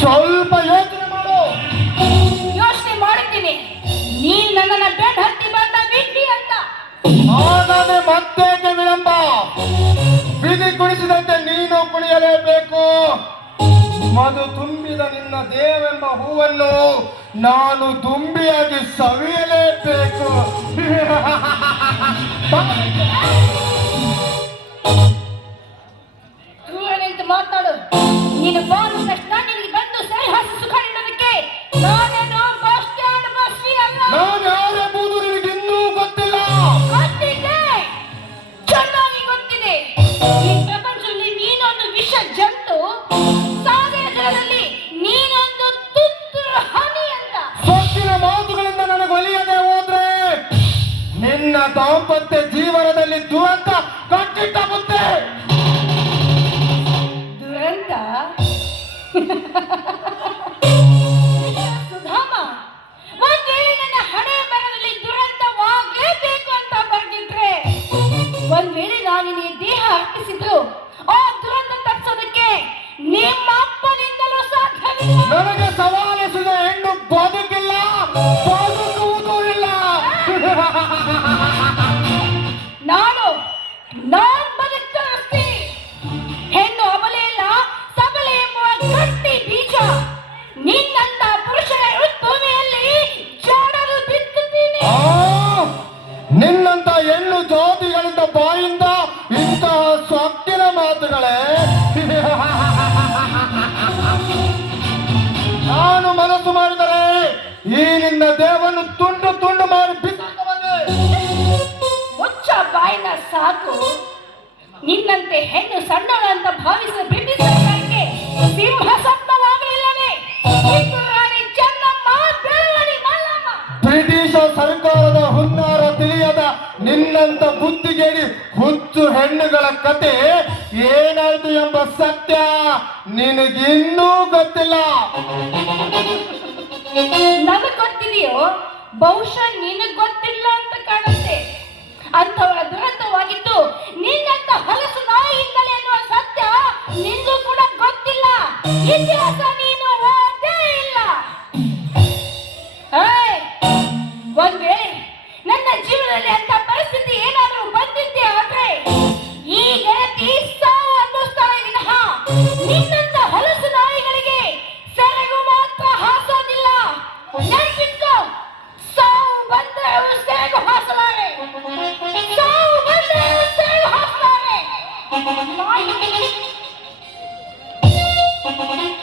ಸ್ವಲ್ಪ ಯೋಚನೆ ಮಾಡು. ಯೋಚನೆ ಮಾಡುತ್ತೀನಿ ನೀನ್ ನನ್ನನ್ನ ಬೆಡ್ ಹತ್ತಿ ಬಂದ ಬಿಟ್ಟಿ ಅಂತ. ಹಾಗಾದ್ರೆ ಮತ್ತೇಕೆ ವಿಳಂಬ? ಬಿಡಿ ಕುಣಿಸಿದಂತೆ ನೀನು ಕುಣಿಯಲೇಬೇಕು. ಮದು ತುಂಬಿದ ನಿನ್ನ ದೇವೆಂಬ ಹೂವನ್ನು ನಾನು ತುಂಬಿಯಾಗಿ ಸವಿಯಲೇಬೇಕು. ಮಾತಾಡು. ನೀನು ಬಾನು ತಕ್ಷಣ ನಿನಗೆ ಬಂದು ಸರಿ ಹಸಿ ಸುಖ ನೀಡೋದಕ್ಕೆ ನಾನೇನು ಬಸ್ ಸ್ಟ್ಯಾಂಡ್ ಅಲ್ಲ. ನಾನು ಯಾರೆಂಬುದು ನಿನಗೆ ಇನ್ನೂ ಗೊತ್ತಿಲ್ಲ. ಗೊತ್ತಿದೆ. ಚೆನ್ನಾಗಿ ಗೊತ್ತಿದೆ. ಈ ಪ್ರಪಂಚದಲ್ಲಿ ನೀನೊಂದು ವಿಷ ಜಂತು ಜನರಲ್ಲಿ ನೀನೊಂದು ತುತ್ತೂರು ಹನಿ ಅಂತ. ಸೊಕ್ಕಿನ ಮಾತುಗಳಿಂದ ನನಗೆ ಒಲಿಯದೆ ಹೋದ್ರೆ ನಿನ್ನ ದಾಂಪತ್ಯ ಜೀವನದಲ್ಲಿ ದುರಂತ ಕಟ್ಟಿಟ್ಟ ಮುದ್ದೆ. ಸುಧಾಮ, ಒಂದ್ ನನ್ನ ಹಣೆ ಬರದಲ್ಲಿ ವೇಳೆ ದೇಹ ಆ ದುರಂತ ನಿಮ್ಮ ಅಪ್ಪನಿಂದಲೂ ನನಗೆ ಸವಾಲಿಸಿದ ಹೆಣ್ಣು ಬದುಕಿಲ್ಲ. ಮಾತುಗಳೇ? ನಾನು ಮನಸ್ಸು ಮಾಡಿದರೆ ಈ ನಿನ್ನ ದೇವನ್ನು ತುಂಡು ತುಂಡು ಮಾಡಿ ಬಿಸಾಕಬಲ್ಲೆ. ಮುಚ್ಚ ಬಾಯಿನ ಸಾಕು. ನಿನ್ನಂತೆ ಹೆಣ್ಣು ಸಣ್ಣಳು ಅಂತ ಭಾವಿಸಿದ ಬ್ರಿಟಿಷ್ ಸರ್ಕಾರಕ್ಕೆ ಸಿಂಹ ಚೆನ್ನಮ್ಮ ಬೆಳವಡಿ ಮಲ್ಲಮ್ಮ. ಬ್ರಿಟಿಷ ಸರ್ಕಾರದ ಹುನ್ನಾರ ತಿಳಿಯದ ನಿನ್ನಂತ ಬುದ್ಧಿಗೇಡಿ ಹುಚ್ಚು ಹೆಣ್ಣುಗಳ ಕತೆ ಏನಾಯ್ತು ಎಂಬ ಸತ್ಯ ನಿನಗಿನ್ನೂ ಗೊತ್ತಿಲ್ಲ. ನನಗ್ ಗೊತ್ತಿದೆಯೋ? ಬಹುಶಃ ನಿನಗ್ ಗೊತ್ತಿಲ್ಲ ಅಂತ ಕಾಣುತ್ತೆ. ಅಂತವರ ದುರಂತವಾಗಿದ್ದು ನಿನ್ನಂತ ಹಲಸು ನಾಯಿಯಿಂದಲೇ ಅನ್ನುವ ಸತ್ಯ ನಿನ್ನೂ ಕೂಡ ಗೊತ್ತಿಲ್ಲ. ಇತಿಹಾಸ ನಿನ್ನಂತ ಹೊಲಸು ನಾಯಿಗಳಿಗೆ ಸೆರೆಗೂ ಮಾತ್ರ ಹಾಸೋದಿಲ್ಲ. ನೆನಪಿಟ್ಕೋ ಸಾವು ಬಂದ್ರೆ ಸೆರೆಗೂ ಹಾಸಲಾರೆ ಸಾವು ಬಂದ್ರೆ ಸೆರೆಗೂ ಹಾಸಲಾರೆ